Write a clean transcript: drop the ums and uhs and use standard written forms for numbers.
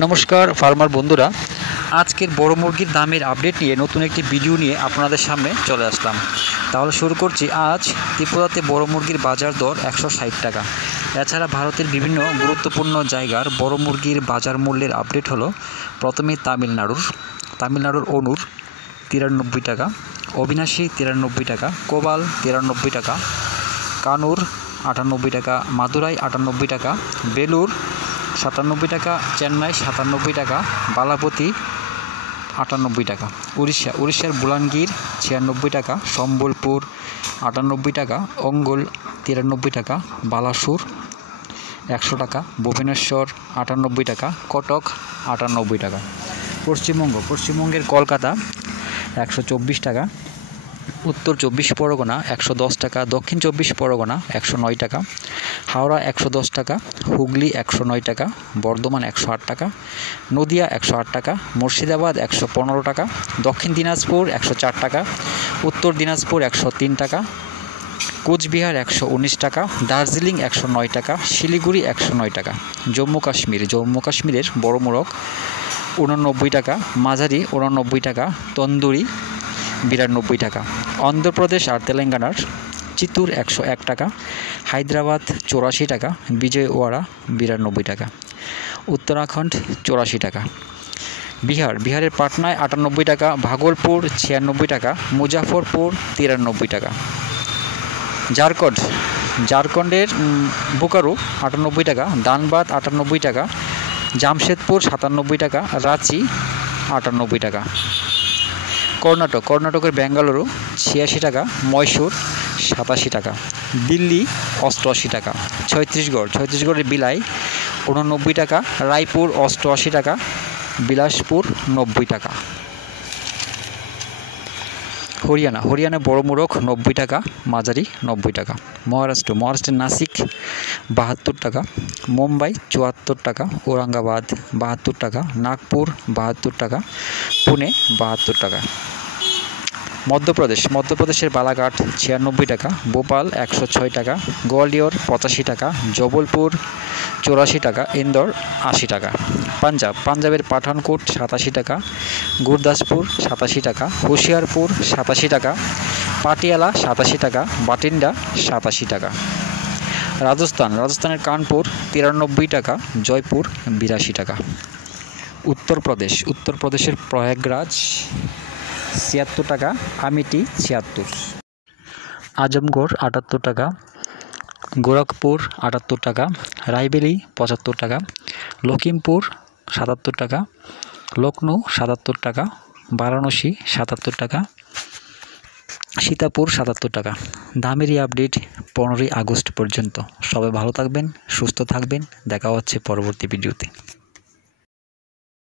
নমস্কার ফার্মার বন্ধুরা, আজকের বড় মুরগির দামের আপডেট নিয়ে নতুন একটি ভিডিও নিয়ে আপনাদের সামনে চলে আসলাম। তাহলে শুরু করছি। আজ ত্রিপুরাতে বড় মুরগির বাজার দর 160 টাকা। এছাড়া ভারতের বিভিন্ন গুরুত্বপূর্ণ জায়গার বড় মুরগির বাজার মূল্যের আপডেট হলো। প্রথমে তামিলনাড়ুর অনুর 93 টাকা, অবিনাশী 93 টাকা, কোবাল 93 টাকা, কানুর 98 টাকা, মাদুরাই 98 টাকা, বেলুর 97 টাকা, চেন্নাই 97 টাকা, বালাপতি 98 টাকা, উড়িষ্যার বুলানগীর 96 টাকা, সম্বলপুর 98 টাকা, অঙ্গল 93 টাকা, বালাসুর 100 টাকা, ভুবনেশ্বর 98 টাকা, কটক 98 টাকা। পশ্চিমবঙ্গের কলকাতা 124 টাকা, উত্তর 24 পরগনা 110 টাকা, দক্ষিণ 24 পরগনা 109 টাকা, হাওড়া 110 টাকা, হুগলি 109 টাকা, বর্ধমান 108 টাকা, নদিয়া 108 টাকা, মুর্শিদাবাদ 115 টাকা, দক্ষিণ দিনাজপুর 104 টাকা, উত্তর দিনাজপুর 103 টাকা, কোচবিহার 119 টাকা, দার্জিলিং 109 টাকা, শিলিগুড়ি 109 টাকা। জম্মু কাশ্মীরের বড় মোরগ 89 টাকা, মাঝারি 89 টাকা, তন্দুরি 92 টাকা। অন্ধ্রপ্রদেশ আর তেলেঙ্গানার চিত্তুর 101 টাকা, হায়দ্রাবাদ 84 টাকা, বিজয়ওয়াড়া 92 টাকা, উত্তরাখণ্ড 84 টাকা। বিহারের পাটনায় 98 টাকা, ভাগলপুর 96 টাকা, মুজাফরপুর 93 টাকা। ঝাড়খণ্ডের বোকারো 98 টাকা, ধানবাদ 98 টাকা, জামশেদপুর 97 টাকা, রাঁচি 98 টাকা। কর্ণাটকের বেঙ্গালুরু 86 টাকা, মহীশূর 87 টাকা, দিল্লি 88 টাকা। ছত্তিশগড়ের বিলাই 89 টাকা, রায়পুর 88 টাকা, বিলাসপুর 90 টাকা। হরিয়ানা বড় মোরগ 90 টাকা, মাঝারি 90 টাকা। মহারাষ্ট্রের নাসিক 72 টাকা, মুম্বাই 74 টাকা, ঔরঙ্গাবাদ 72 টাকা, নাগপুর 72 টাকা, পুনে 72 টাকা। মধ্যপ্রদেশের বালাঘাট 96 টাকা, ভোপাল 106 টাকা, গোয়ালিয়র 85 টাকা, জবলপুর 84 টাকা, ইন্দোর 80 টাকা। পাঞ্জাবের পাঠানকোট 87 টাকা, গুরদাসপুর 87 টাকা, হুশিয়ারপুর 87 টাকা, পাটিয়ালা 87 টাকা, বাটিন্ডা 87 টাকা। রাজস্থানের কানপুর 93 টাকা, জয়পুর 82 টাকা। উত্তরপ্রদেশের প্রয়াগরাজ 76 টাকা, আমিটি 76, আজমগড় 78 টাকা, গোরখপুর 78 টাকা, রায়বেলি 75 টাকা, লখিমপুর 77 টাকা, লখনৌ 77 টাকা, বারাণসী 77 টাকা, সীতাপুর 77 টাকা। দামেরই আপডেট 15 আগস্ট পর্যন্ত। সবাই ভালো থাকবেন, সুস্থ থাকবেন। দেখা হচ্ছে পরবর্তী ভিডিওতে।